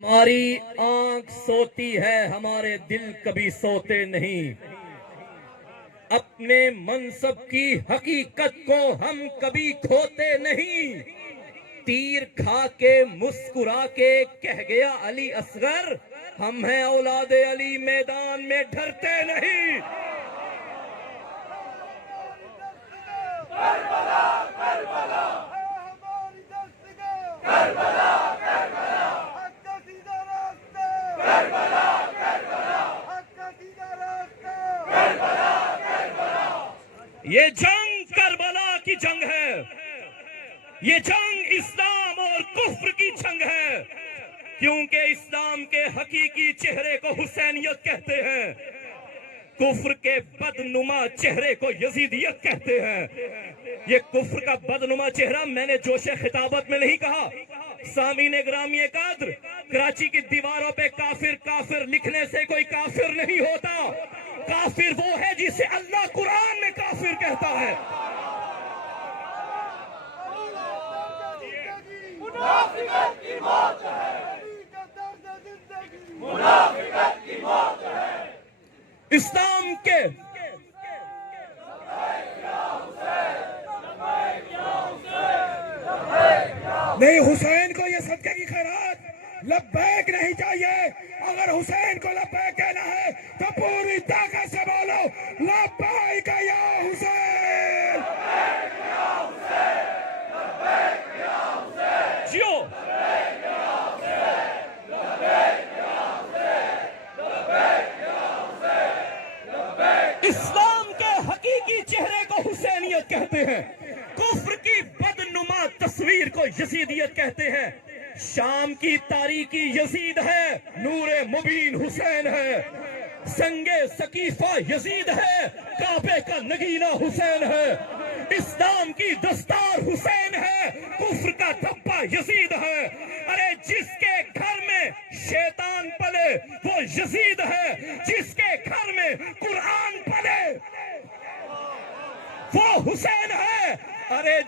ہماری آنکھ سوتی ہے، ہمارے دل کبھی سوتے نہیں۔ اپنے منصب کی حقیقت کو ہم کبھی کھوتے نہیں۔ تیر کھا کے مسکرا کے کہہ گیا علی اصغر، ہم ہیں اولاد علی، میدان میں ڈرتے نہیں۔ یہ جنگ کربلا کی جنگ ہے، یہ جنگ اسلام اور کفر کی جنگ ہے، کیونکہ اسلام کے حقیقی چہرے کو حسینیت کہتے ہیں، کفر کے بدنما چہرے کو یزیدیت کہتے ہیں۔ یہ کفر کا بدنما چہرہ میں نے جوش خطابت میں نہیں کہا۔ سامعین گرامی قدر، کراچی کی دیواروں پہ کافر کافر لکھنے سے کوئی کافر نہیں ہوتا۔ کافر وہ ہے جسے اللہ قرآن میں کافر کہتا ہے۔ منافقت کی موت ہے، منافقت کی موت ہے۔ اسلام کے نہیں، حسین کو یہ صدقے کی خیرات لبیک نہیں چاہیے۔ اگر حسین کو لبیک کہنا ہے تو پوری طاقت سے بولو، لبیک یا حسین، جیو۔ اسلام کے حقیقی چہرے کو حسینیت کہتے ہیں، کفر کی بدنما تصویر کو یزیدیت کہتے ہیں۔ شام کی تاریکی یزید ہے، نور مبین حسین ہے، سنگ سقیفہ یزید ہے، کعبے کا نگینہ حسین ہے، اسلام کی دستار حسین ہے، کفر کا دھبا یزید ہے۔ ارے جس کے گھر میں شیطان پلے وہ یزید ہے، جس کے گھر میں قرآن پلے وہ حسین ہے۔ ارے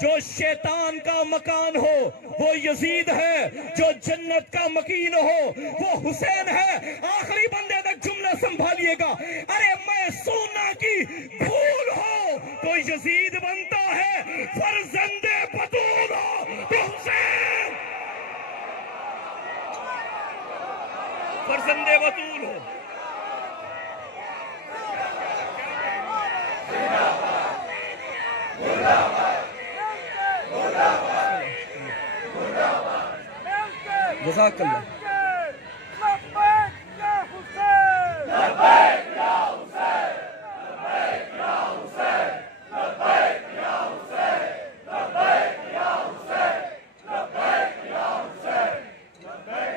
جو شیطان کا مکان ہو وہ یزید ہے، جو جنت کا مکین ہو وہ حسین ہے۔ آخری بندے تک جملہ سنبھالیے گا۔ ارے میں سونا کی پھول ہو تو یزید بنتا ہے، فرزند بطول ہو تو حسین، فرزند بطول ہو۔ جزاک اللہ۔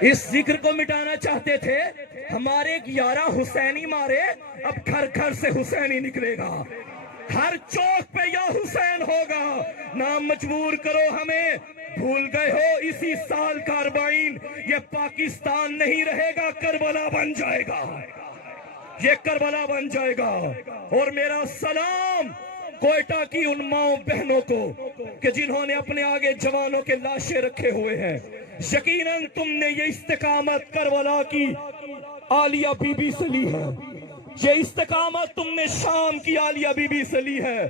اس ذکر کو مٹانا چاہتے تھے، ہمارے 11 حسینی مارے، اب گھر گھر سے حسینی نکلے گا، ہر چوک پہ یا حسین ہوگا۔ نام مجبور کرو ہمیں، بھول گئے ہو اسی سال کاربائن، یہ پاکستان نہیں رہے گا، کربلا بن جائے گا، یہ کربلا بن جائے گا۔ اور میرا سلام کوئٹہ کی ان ماؤں بہنوں کو کہ جنہوں نے اپنے آگے جوانوں کے لاشیں رکھے ہوئے ہیں۔ یقیناً تم نے یہ استقامت کربلا کی عالیہ بی بی سے لی ہے، یہ استقامت تم نے شام کی عالیہ بی بی سے لی ہے۔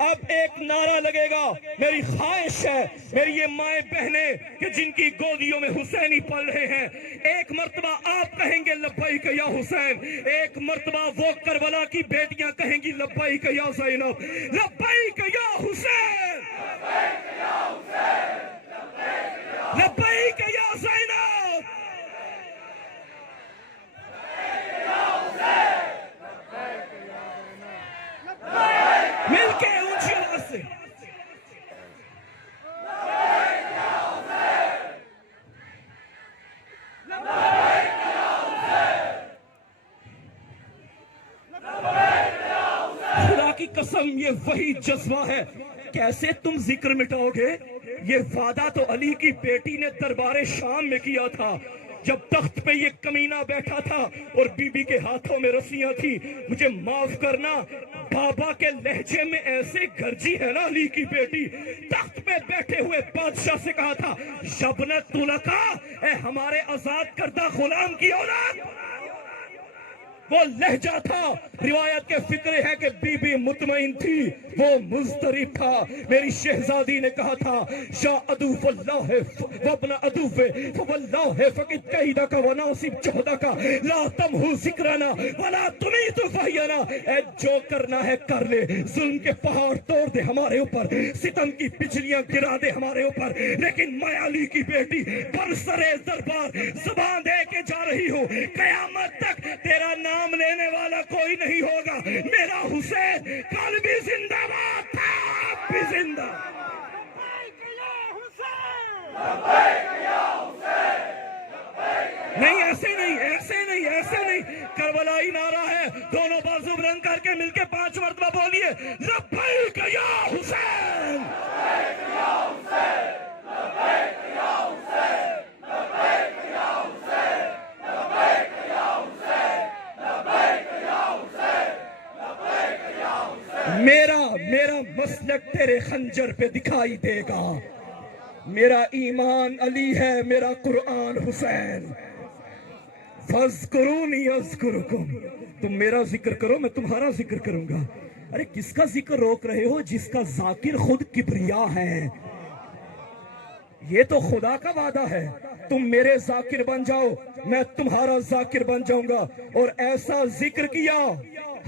اب ایک نعرہ لگے گا، میری خواہش ہے، میری یہ مائیں بہنیں کہ جن کی گودیوں میں حسینی پل رہے ہیں، ایک مرتبہ آپ کہیں گے لبیک یا حسین، ایک مرتبہ وہ کربلا کی بیٹیاں کہیں گی لبیک یا زینب، لبیک یا حسین، لبیک یا زینب۔ مل کے اونچی آواز سے خدا کی قسم، یہ وہی جذبہ ہے۔ کیسے تم ذکر مٹاؤ گے؟ یہ وعدہ تو علی کی بیٹی نے دربار شام میں کیا تھا، جب تخت پہ یہ کمینہ بیٹھا تھا اور بی بی کے ہاتھوں میں رسیاں تھی۔ مجھے معاف کرنا، بابا کے لہجے میں ایسے گرجی ہے نا علی کی بیٹی، تخت پہ بیٹھے ہوئے بادشاہ سے کہا تھا یبنۃ طلقا، اے ہمارے آزاد کردہ غلام کی اولاد۔ وہ لہجہ تھا، روایت کے فکر ہے کہ بی بی مطمئن تھی، وہ مضطرب تھا۔ میری شہزادی نے کہا تھا یا عدو اللہ وابن عدو فواللہ فقد کیدک وناصب جہدک لا تمحو ذکرنا ولا تمیت فحینا، اے جو کرنا ہے کر لے، ظلم کے پہاڑ توڑ دے ہمارے اوپر، ستم کی بجلیاں گرا دے ہمارے اوپر، لیکن میں علی کی بیٹی برسرے دربار زبان دے کے جا رہی ہوں، قیامت تک تیرا نام لینے والا کوئی نہیں ہوگا۔ میرا حسین کل بھی زندہ باد تھا، اب بھی زندہ۔ نہیں ایسے نہیں، ایسے نہیں، ایسے نہیں، کربلائی نعرہ ہے، دونوں بازو بلند کر کے مل کے 5 مرتبہ بولیے لبیک یا حسین۔ میرا مسلک تیرے خنجر پہ دکھائی دے گا، میرا ایمان علی ہے، میرا قرآن حسین۔ فاذکرونی اذکرکم، تم میرا ذکر کرو میں تمہارا ذکر کروں گا۔ ارے کس کا ذکر روک رہے ہو؟ جس کا ذاکر خود کبریا ہے۔ یہ تو خدا کا وعدہ ہے، تم میرے ذاکر بن جاؤ میں تمہارا ذاکر بن جاؤں گا۔ اور ایسا ذکر کیا،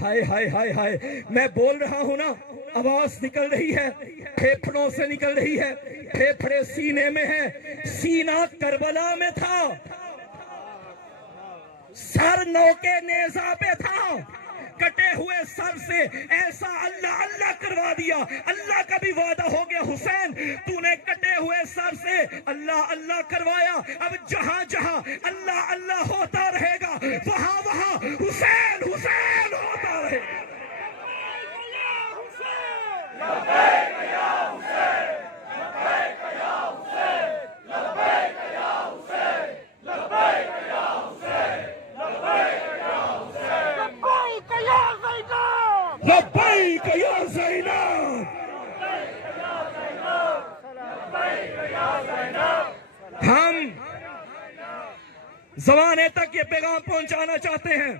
ہائے ہائے ہائے ہائے، میں بول رہا ہوں نا، آواز نکل رہی ہے، پھیپھڑوں سے نکل رہی ہے، پھیپھڑے سینے میں ہے، سینہ کربلا میں تھا، سر نوکے نیزہ پہ تھا، کٹے ہوئے سر سے ایسا اللہ اللہ کروا دیا۔ اللہ کا بھی وعدہ ہو گیا، حسین تو نے کٹے ہوئے سر سے اللہ اللہ کروایا، اب جہاں جہاں اللہ اللہ ہوتا رہے گا وہاں وہاں حسین حسین ہوتا رہے گا۔ لبیک یا زینب، ہم زمانے تک یہ پیغام پہنچانا چاہتے ہیں،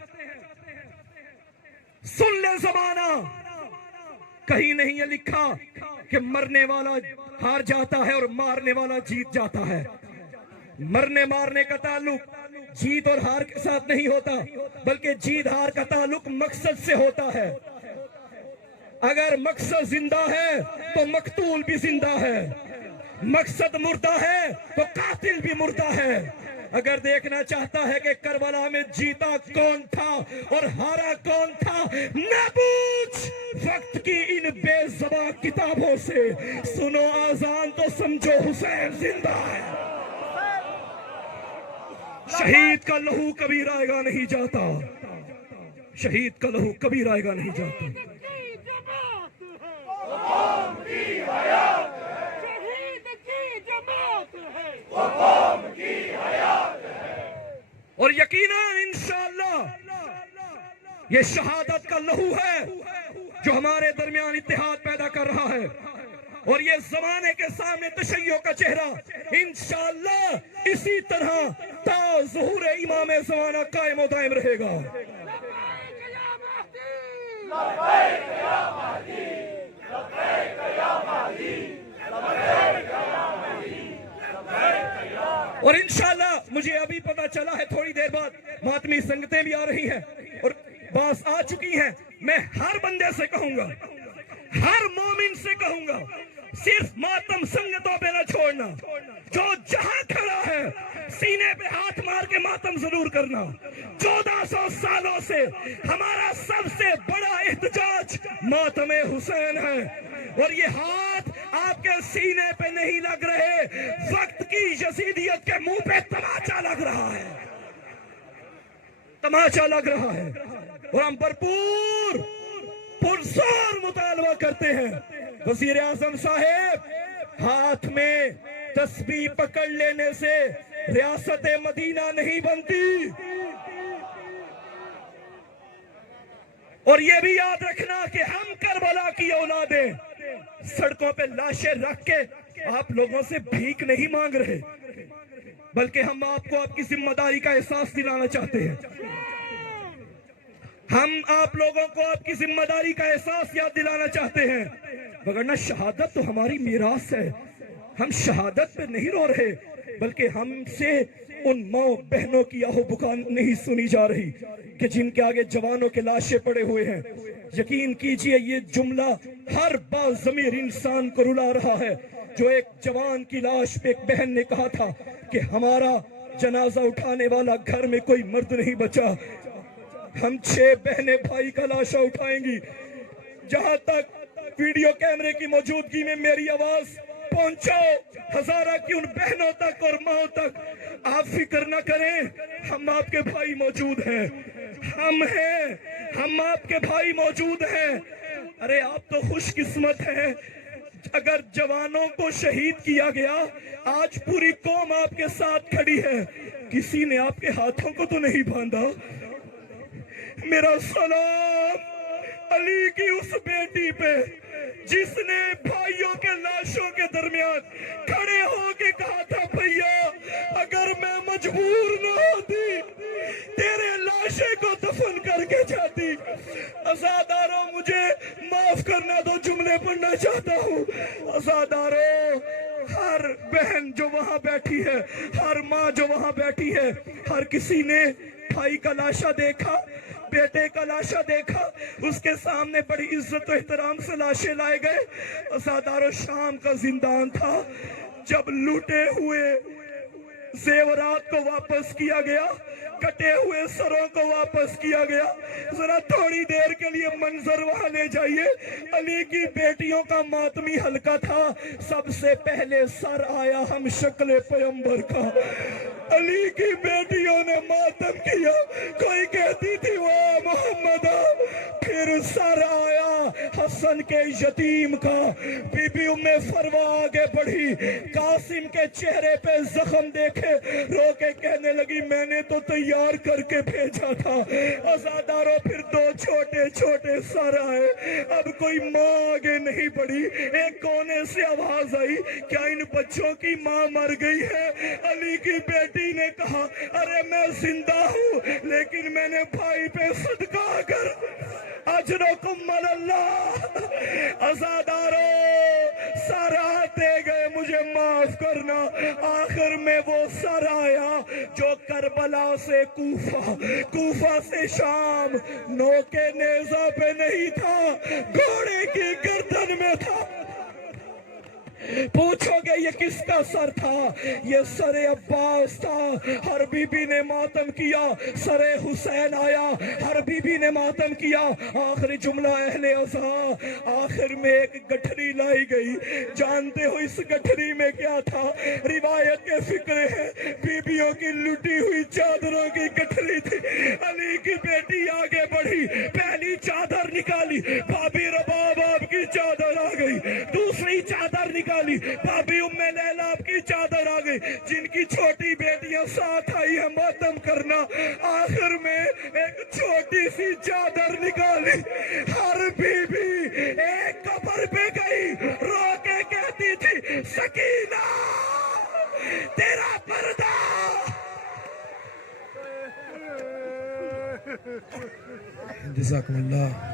سن لے زمانہ، کہیں نہیں یہ لکھا کہ مرنے والا ہار جاتا ہے اور مارنے والا جیت جاتا ہے۔ مرنے مارنے کا تعلق جیت اور ہار کے ساتھ نہیں ہوتا، بلکہ جیت ہار کا تعلق مقصد سے ہوتا ہے۔ اگر مقصد زندہ ہے تو مقتول بھی زندہ ہے، مقصد مردہ ہے تو قاتل بھی مردہ ہے۔ اگر دیکھنا چاہتا ہے کہ کربلا میں جیتا کون تھا اور ہارا کون تھا، نہ پوچھ وقت کی ان بے زباں کتابوں سے، سنو آذان تو سمجھو حسین زندہ ہے۔ شہید کا لہو کبھی رائے گا نہیں جاتا، شہید کا لہو کبھی رائے گا نہیں جاتا۔ اور یقیناً انشاءاللہ یہ شہادت کا لہو ہے جو ہمارے درمیان اتحاد پیدا کر رہا ہے، اور یہ زمانے کے سامنے تشیع کا چہرہ انشاءاللہ اسی طرح تا ظہور امام زمانہ قائم و دائم رہے گا۔ اور انشاءاللہ مجھے ابھی پتا چلا ہے تھوڑی دیر بعد ماتمی سنگتیں بھی آ رہی ہیں اور باس آ چکی ہیں۔ میں ہر بندے سے کہوں گا، ہر مومن سے کہوں گا، صرف ماتم سنگتوں پہ نہ چھوڑنا، جو جہاں کھڑا ہے سینے پہ ہاتھ مار کے ماتم ضرور کرنا۔ 1400 سالوں سے ہمارا سب سے بڑا احتجاج ماتم حسین ہے، اور یہ ہاتھ آپ کے سینے پہ نہیں لگ رہے، وقت کی یزیدیت کے منہ پہ تماچا لگ رہا ہے، تماچا لگ رہا ہے، اور ہم بھرپور پرزور مطالبہ کرتے ہیں۔ وزیر اعظم صاحب، ہاتھ میں تسبیح پکڑ لینے سے ریاست مدینہ نہیں بنتی، اور یہ بھی یاد رکھنا کہ ہم کربلا کی اولادیں سڑکوں پہ لاشیں رکھ کے آپ لوگوں سے بھیک نہیں مانگ رہے، بلکہ ہم آپ کو آپ کی ذمہ داری کا احساس دلانا چاہتے ہیں۔ ہم آپ لوگوں کو آپ کی ذمہ داری کا احساس یاد دلانا چاہتے ہیں، وگرنہ شہادت تو ہماری میراث ہے۔ ہم شہادت پہ نہیں رو رہے، بلکہ ہم سے ان ماں بہنوں کی آہو بکان نہیں سنی جا رہی کہ جن کے آگے جوانوں کے لاشیں پڑے ہوئے ہیں۔ یقین کیجئے یہ جملہ ہر باضمیر انسان کو رلا رہا ہے۔ جو ایک جوان کی لاش پہ ایک بہن نے کہا تھا کہ ہمارا جنازہ اٹھانے والا گھر میں کوئی مرد نہیں بچا، ہم 6 بہنیں بھائی کا لاشا اٹھائیں گی۔ جہاں تک ویڈیو کیمرے کی موجودگی میں میری آواز پہنچاؤ ہزارہ کی ان بہنوں تک اور ماں تک، آپ فکر نہ کریں، ہم آپ کے بھائی موجود ہیں، ہم ہیں، ہم آپ کے بھائی موجود ہیں۔ ارے آپ تو خوش قسمت ہیں، اگر جوانوں کو شہید کیا گیا، آج پوری قوم آپ کے ساتھ کھڑی ہے، کسی نے آپ کے ہاتھوں کو تو نہیں باندھا۔ میرا سلام علی کی اس بیٹی پہ جس نے بھائیوں کے لاشوں کے درمیان کھڑے ہو کے کہا تھا، بھیا اگر میں مجبور نہ ہوتی تیرے لاشے کو دفن کر کے جاتی۔ عزاداروں مجھے معاف کرنا دو، جملے پڑھنا چاہتا ہوں۔ عزاداروں، ہر بہن جو وہاں بیٹھی ہے، ہر ماں جو وہاں بیٹھی ہے، ہر کسی نے بھائی کا لاشا دیکھا، بیٹے کا لاشا دیکھا، اس کے سامنے بڑی عزت و احترام سے لاشیں لائے گئے۔ عزاداروں، شام کا زندان تھا، جب لوٹے ہوئے زیورات کو واپس کیا گیا، کٹے ہوئے سروں کو واپس کیا گیا۔ ذرا تھوڑی دیر کے لیے منظر وہاں لے جائیے۔ علی کی بیٹیوں کا ماتمی حلقہ تھا، سب سے پہلے سر آیا ہم شکل پیغمبر کا۔ علی کی بیٹیوں نے ماتم کیا، کوئی کہتی تھی واہ محمد، پھر سر آیا حسن کے یتیم کا۔ بی بی ام فروا آگے بڑھی، قاسم کے چہرے پہ زخم دیکھے، رو کے کہنے لگی میں نے تو تیار کر کے بھیجا تھا۔ عزاداروں، پھر 2 چھوٹے چھوٹے سر آئے، اب کوئی ماں آگے نہیں بڑھی۔ ایک کونے سے آواز آئی، کیا ان بچوں کی ماں مر گئی ہے؟ علی کی بیٹی نے کہا، ارے میں زندہ ہوں، لیکن میں نے بھائی پہ صدقہ کر اجرکم اللہ۔ عزاداروں، سر آتے گئے، مجھے معاف کرنا۔ آخر میں وہ سر آیا جو کربلا سے کوفہ، کوفہ سے شام، نوکے نیزہ پہ نہیں تھا، گھوڑے کی گردن میں تھا۔ پوچھو گے یہ کس کا سر تھا؟ یہ سر عباس تھا۔ ہر بی بی نے ماتم کیا، سر حسین آیا، ہر بی بی نے ماتم کیا۔ آخری جملہ اہل عزا، آخر میں ایک گٹھری لائی گئی۔ جانتے ہو اس گٹھری میں کیا تھا؟ روایت کے فکر ہے، بیبیوں کی لٹی ہوئی چادروں کی گٹھری تھی۔ علی کی بیٹی آگے بڑھی، پہلی چادر نکالی، بھابی رباب آپ کی چادر آ گئی، دوسری چادر نکالی، بھابی ام لیلا آپ کی چادر آ گئی، جن کی چھوٹی بیٹیاں ساتھ آئی ہیں ماتم کرنا۔ آخر میں ایک چھوٹی سی چادر نکالی، ہر بی بی ایک قبر پہ گئی، رو کے کہتی تھی، سکینہ تیرا پردہ۔ جزاکم اللہ۔